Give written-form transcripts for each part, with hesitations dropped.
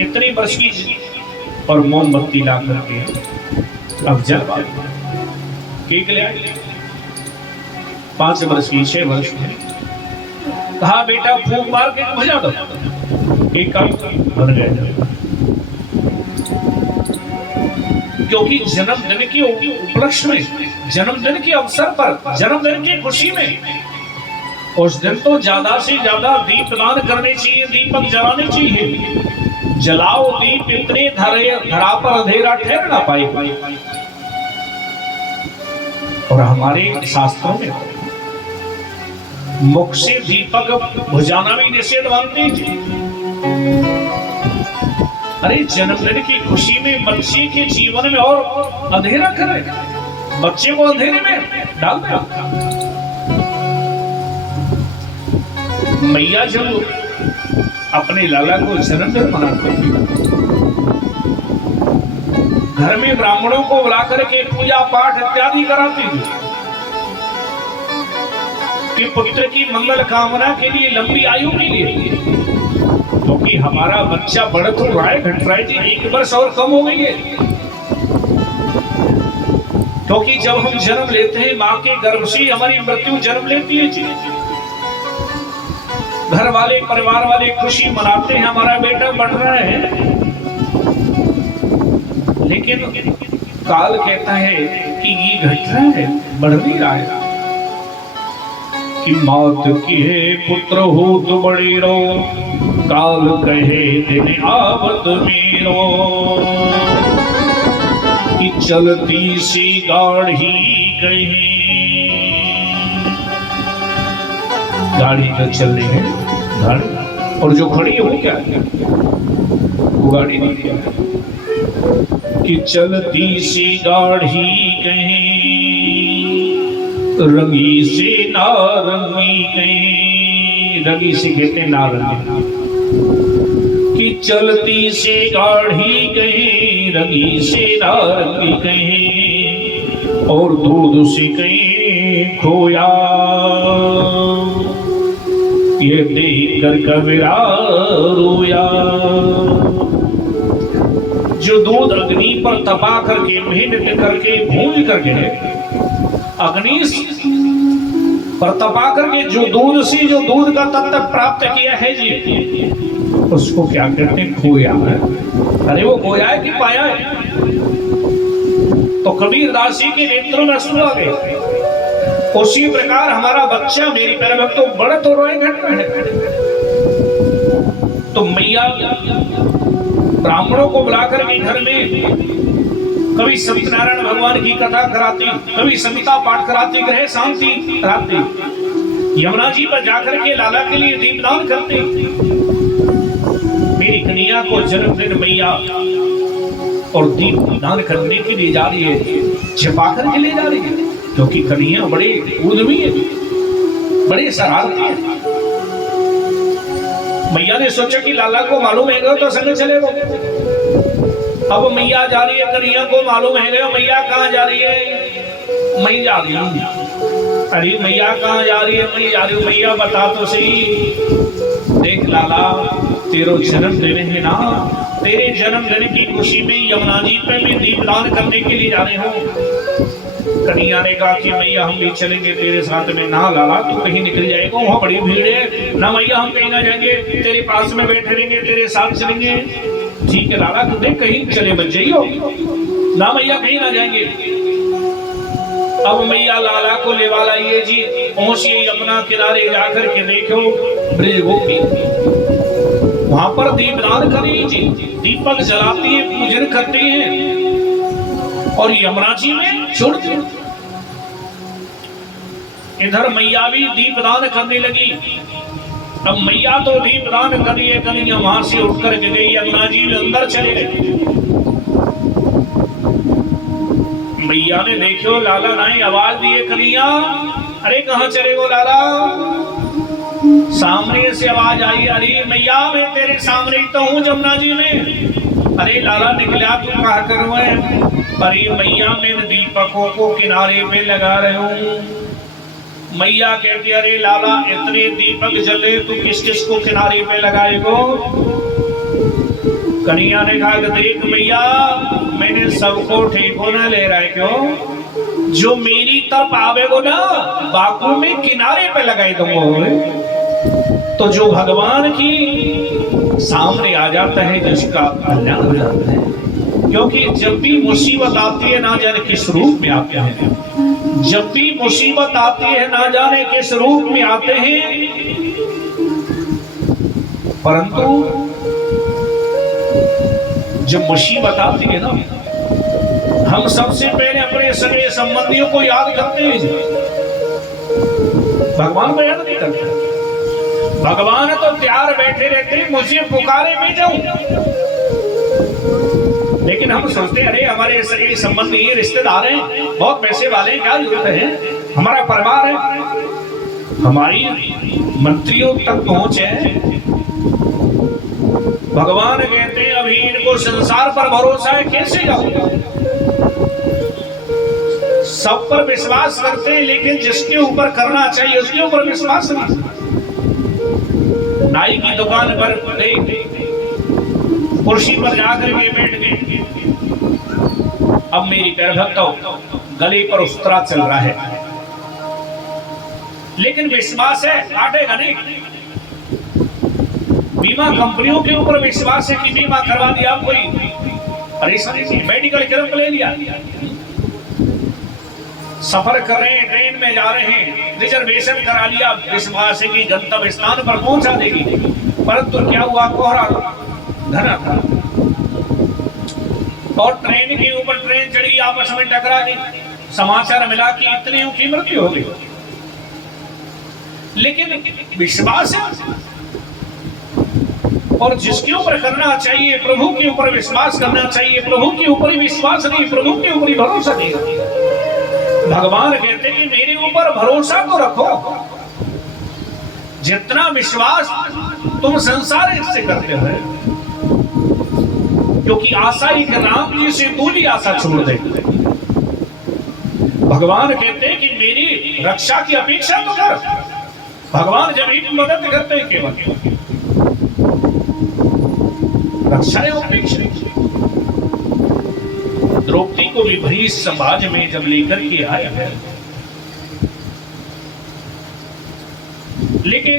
इतनी वर्ष की और मोमबत्ती ला करके अब जब केक ले आए 5 वर्ष की 6 वर्ष की, कहा बेटा फूंक मार के भजा दो, केक का बन गया। क्योंकि जन्मदिन के उपलक्ष्य में, जन्मदिन के अवसर पर, जन्मदिन की खुशी में उस दिन तो ज्यादा से ज्यादा दीपदान करने चाहिए, दीपक जलाने चाहिए। जलाओ दीप इतने धरा पर अंधेरा ठहर ना पाए। और हमारे शास्त्रों में मुख से दीपक बुझाना भी निषेध मानते थे। अरे जन्मदिन की खुशी में बच्चे के जीवन में और अंधेरा करे, बच्चे को अंधेरे में डाल दे। मैया जब अपने लाला को जन्मदिन मनाते थे, घर में ब्राह्मणों को बुलाकर के पूजा पाठ इत्यादि कराती थी कि पुत्र की मंगल कामना के लिए, लंबी आयु के लिए। क्योंकि हमारा बच्चा बढ़ तो रहा है, घट रहा है जी, 1 वर्ष और कम हो गई है। क्योंकि जब हम जन्म लेते हैं माँ के गर्भ से हमारी मृत्यु जन्म लेती है जी। घर वाले परिवार वाले खुशी मनाते हैं, हमारा बेटा बढ़ रहा है, लेकिन काल कहता है कि ये घट रहा है, बढ़ नहीं रहा है। कि मौत के पुत्र हो तो बड़े रो, काल कहे दिन आवत मेरो। कि चलती सी गाड़ी कहीं, गाड़ी जो चल रही है गाड़ी, और जो खड़ी है वो क्या है, वो गाड़ी नहीं क्या है। कि चलती सी गाड़ी कहीं, रंगी से नारंगी कहीं, रंगी से कहते नारंगी। कि चलती से गाड़ी कहीं, रंगी से नारंगी कहीं, और दूध से कहीं खोया। ये देख कर कबीरा रोया। जो दूध अग्नि पर तपा करके, मेहनत करके, भून करके, अग्नि पर तपा करके जो दूध से जो दूध का तत्व प्राप्त किया है जी, उसको क्या कहते हैं, खोया है। अरे वो खोया है कि पाया है? तो कबीर दासी के नेत्रों में अश्रु आ गए। उसी प्रकार हमारा बच्चा मेरी तरह तो बड़े तो रोए घट रहे। तो मैया ब्राह्मणों को बुलाकर के घर में कभी सत्यनारायण भगवान की कथा कराती, कभी संहिता पाठ कराती, ग्रह शांति कराती, यमुना जी पर जाकर के लाला के लिए दीपदान करती। मेरी कन्या को जन्मदिन मैया और दीपदान करने के लिए जा रही है, छिपा करके ले जा रही है। क्योंकि कन्या बड़े उद्यमी है, बड़े शरारती है। मैया ने सोचा कि लाला को मालूम है तो संग चलेगा। अब मैया जा रही है, कन्या को मालूम है मैया कहाँ जा रही है, मैं जा रही हूँ। अरे मैया कहाँ जा रही है, मैं जा रही हूँ। मैया बता तो सही। देख लाला, तेरा जन्मदिन है ना, तेरे जन्मदिन की खुशी में यमुना जी पे मैं दीपदान करने के लिए जा रहे हूँ। कन्या ने कहा कि मैया हम भी चलेंगे तेरे साथ में। ना लाला, तू कहीं निकल जाएगा, वहाँ बड़ी भीड़ है। ना मैया, हम कहीं ना जाएंगे, तेरे पास में बैठे रहेंगे, तेरे साथ चलेंगे। ठीक है लाला, तू देख कहीं चले बच जाइयो। ना मैया, कहीं ना जाएंगे। अब मैया लाला को लेवा लाइए जी, पहुंचिए यमुना किनारे, जाकर के देखो ब्रिज गोपी, वहां पर दीपदान करिए जी, दीपक जलाती है, पूजन करते हैं और यमुना जी में छोड़ते हैं। इधर मैया भी दीपदान करने लगी। अब मैया तो दीपदान कर रही है, कन्या वहां से उठकर के गई, यमुना जी में अंदर चले गए। मैया ने देखो लाला नहीं, आवाज दिए कन्या, अरे कहाँ चले गो लाला? सामने से आवाज आई, अरे मैया मैं तेरे सामने तो हूँ यमुना जी में। अरे लाला निकला, तू कहा करो है? अरे मैया मैं दीपकों को किनारे पे लगा रहे हूँ। मैया कहती, अरे लाला इतने दीपक जले, तू किस किस को किनारे पे लगाएगो? कन्हैया ने कहा कि देख मैया, मैंने सबको ठेको ना ले रहा है, क्यों? जो मेरी तरफ आवेगो ना, बाकू में किनारे पे लगाई दूंगा। तो जो भगवान की सामने आ जाता है, जिसका कल्याण हो जाता है। क्योंकि जब भी मुसीबत आती है, ना जाने किस रूप में आते हैं, जब भी मुसीबत आती है ना जाने किस रूप में आते हैं, परंतु जब मुसीबत आती है ना, हम सबसे पहले अपने सगे संबंधियों को याद करते हैं, भगवान को याद नहीं करते। भगवान तो तैयार बैठे रहते हैं, मुझे पुकारे मैं जाऊं। लेकिन हम सोचते हैं अरे हमारे सगे संबंधी रिश्तेदार हैं, बहुत पैसे वाले हैं, क्या जरूरत है, हमारा परिवार है, हमारी मंत्रियों तक पहुंच है। भगवान कहते हैं अभी इनको संसार पर भरोसा है, कैसे जाऊंगा? सब पर विश्वास करते हैं, लेकिन जिसके ऊपर करना चाहिए उसके ऊपर विश्वास नहीं। नाई की दुकान पर कुर्सी पर जाकर के बैठ गए, अब मेरी पैरभक्त गले पर उस्तरा चल रहा है, लेकिन विश्वास है काटेगा नहीं। बीमा कंपनियों के ऊपर विश्वास है कि बीमा करवा दिया, आप कोई परेशानी नहीं, मेडिकल कैंप ले लिया, सफर कर रहे हैं, ट्रेन में जा रहे हैं, रिजर्वेशन करा लिया, विश्वास है कि गंतव्य स्थान पर पहुंचा देगी। परंतु क्या हुआ, कोहरा घना था और ट्रेन के ऊपर ट्रेन चढ़ी, आपस में टकरा गई, समाचार मिला कि इतनी की मृत्यु हो गई। लेकिन विश्वास है, और जिसके ऊपर करना चाहिए प्रभु के ऊपर विश्वास करना चाहिए, प्रभु के ऊपर ही विश्वास नहीं, प्रभु के ऊपर ही भरोसा नहीं। भगवान कहते हैं कि मेरे ऊपर भरोसा तो रखो, जितना विश्वास तुम संसार से करते हो, क्योंकि आशा ही राम जी से दूरी आशा छोड़ दे। भगवान कहते हैं कि मेरी रक्षा की अपेक्षा तो कर। भगवान जब ही मदद करते हैं केवल रक्षा अपेक्षा। द्रौपदी को विभ्रीत समाज में जब लेकर के आया है, लेकिन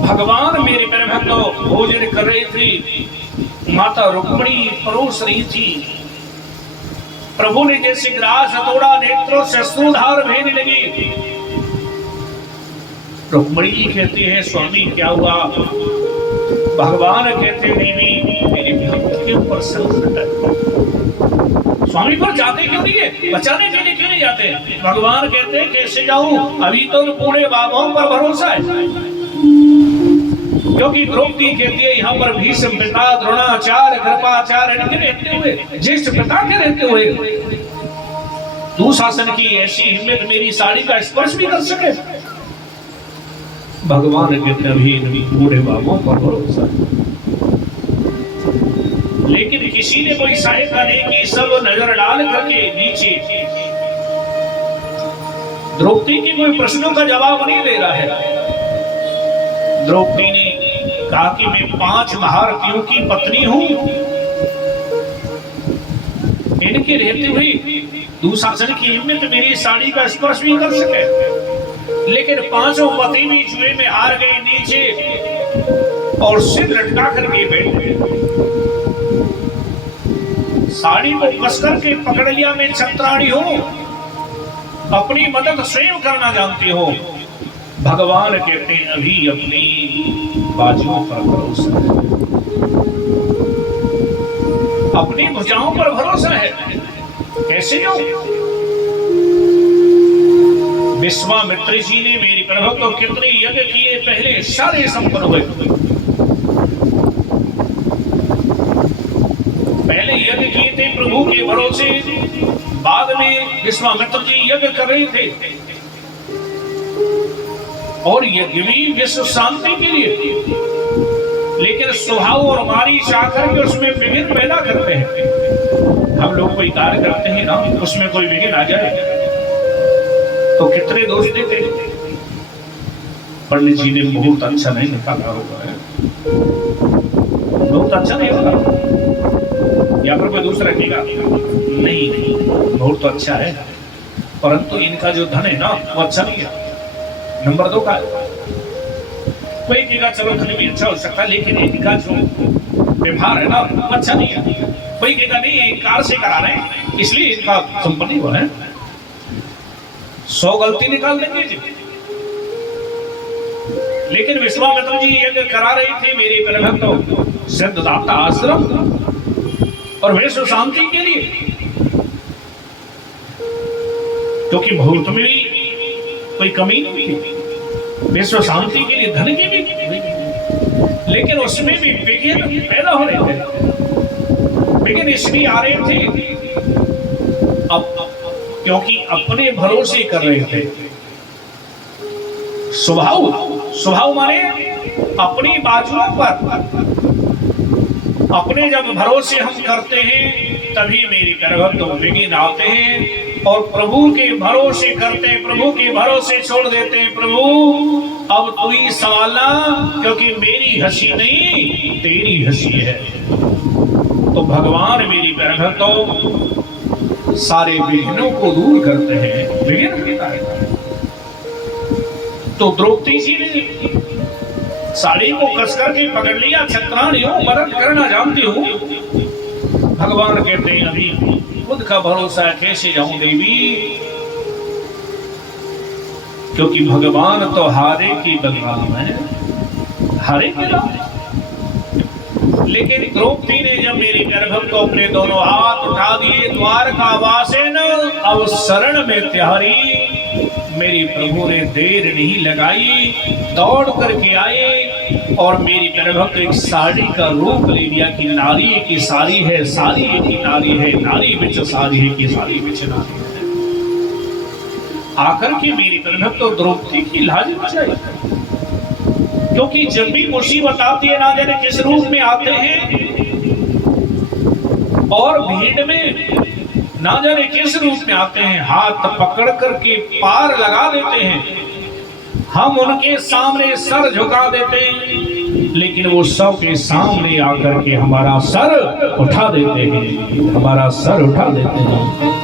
भगवान मेरे भक्त भोजन कर रही थी, माता रुक्मिणी परोस रही थी, प्रभु ने जैसे ग्रास हथौड़ा नेत्रों से अश्रुधार बहने लगी। रुक्मिणी कहती है स्वामी क्या हुआ? भगवान कहते देवी मेरे भक्त के ऊपर संकट है। स्वामी पर जाते क्यों नहीं है? बचाने के लिए क्यों नहीं जाते? भगवान कहते हैं कैसे जाऊं? अभी तो पूरे बाबाओं पर भरोसा है, क्योंकि द्रौपदी कहती है यहाँ पर भीष्म पिता, द्रोणाचार्य, कृपाचार्य रहते हुए, ज्येष्ठ पिता के रहते हुए दुशासन की ऐसी हिम्मत मेरी साड़ी का स्पर्श भी कर सके। भगवान कहते अभी बूढ़े बाबों पर भरोसा, लेकिन किसी ने कोई सहायता नहीं की। सब नजर डाल करके नीचे द्रौपदी की कोई प्रश्नों का जवाब नहीं दे रहा है। द्रौपदी ने कहा कि मैं 5 महारथियों की पत्नी हूं, इनके रहते हुए दुशासन की हिम्मत मेरी साड़ी का स्पर्श भी कर सके, लेकिन 5 पति भी जुए में हार गए नीचे और सिर लटका करके बैठ गए। साड़ी को कस करके पकड़ लिया, मैं छत्राणी हूं, अपनी मदद स्वयं करना जानती हो। भगवान कहते हैं अभी अपनी बाजुओं पर भरोसा है, अपनी भुजाओं पर भरोसा है। कैसे हो? विश्वामित्र जी ने मेरी प्रभु को कितने यज्ञ किए, पहले सारे संपन्न हुए। पहले यज्ञ किए थे प्रभु के भरोसे, बाद में विश्वामित्र जी यज्ञ कर रहे थे, और यज्ञ भी विश्व शांति के लिए, लेकिन स्वभाव और मारीच आकर के उसमें विघ्न पैदा करते हैं। हम लोग कोई कार्य करते हैं ना, उसमें कोई विघ्न आ जाए तो कितने दोष देते। पंडित जी ने बहुत अच्छा नहीं निकाला होगा, बहुत अच्छा नहीं होगा, या फिर कोई दूसरा कहेगा नहीं नहीं बहुत तो अच्छा है, परंतु इनका जो धन है ना वो अच्छा नहीं है, नंबर 2 का है। कोई कहेगा चलो धन भी अच्छा हो सकता है, लेकिन इनका जो व्यवहार है ना वो अच्छा नहीं है। कोई कहेगा नहीं ये कार से करा रहे हैं इसलिए इनका संपत्ति हुआ है। 100 गलती निकाल देंगे जी। लेकिन विश्वामित्र जी यज्ञ करा रहे थे मेरे प्रभु तो सिद्धदाता आश्रम और विश्व शांति के लिए, क्योंकि भूत में भी कोई कमी नहीं थी, विश्व शांति के लिए धन की भी, लेकिन उसमें भी विघ्न पैदा हो रहे थे। विघ्न इसलिए आ रहे थे अब क्योंकि अपने भरोसे कर रहे थे। स्वभाव माने अपनी बाजुओं पर, अपने जब भरोसे हम करते हैं तभी मेरी तरफ तो विघ्न आते हैं, और प्रभु के भरोसे करते, प्रभु के भरोसे छोड़ देते हैं। प्रभु अब तू ही संभालना, क्योंकि मेरी हंसी नहीं तेरी हंसी है। तो भगवान मेरी तरफ तो सारे विघ्नों को दूर करते हैं। विघ्न तो द्रौपदी जी ने साड़ी को कस करके पकड़ लिया, छत्राणी हूं, मदद करना जानती हूं। भगवान कहते हैं अभी खुद का भरोसा कैसे जाऊं देवी, क्योंकि भगवान तो हारे की बलवान है, हारे के नाम। लेकिन द्रौपदी ने जब मेरे गर्भ को अपने दोनों हाथ उठा दिए, द्वारका वासेन अब शरण में त्यारी, मेरी प्रभु ने देर नहीं लगाई, दौड़ करके आए और मेरी गर्भ को एक साड़ी का रूप ले लिया कि नारी की साड़ी है, साड़ी की नारी है, नारी बिच साड़ी है कि साड़ी बिच नारी है। आकर के मेरी गर्भ तो द्रौपदी की लाज बचाई, क्योंकि जब भी मुसीबत आती है ना जाने किस रूप में आते हैं, और भीड़ में ना जाने किस रूप में आते हैं, हाथ पकड़ करके पार लगा देते हैं। हम उनके सामने सर झुका देते हैं, लेकिन वो सब के सामने आकर के हमारा सर उठा देते हैं, हमारा सर उठा देते हैं।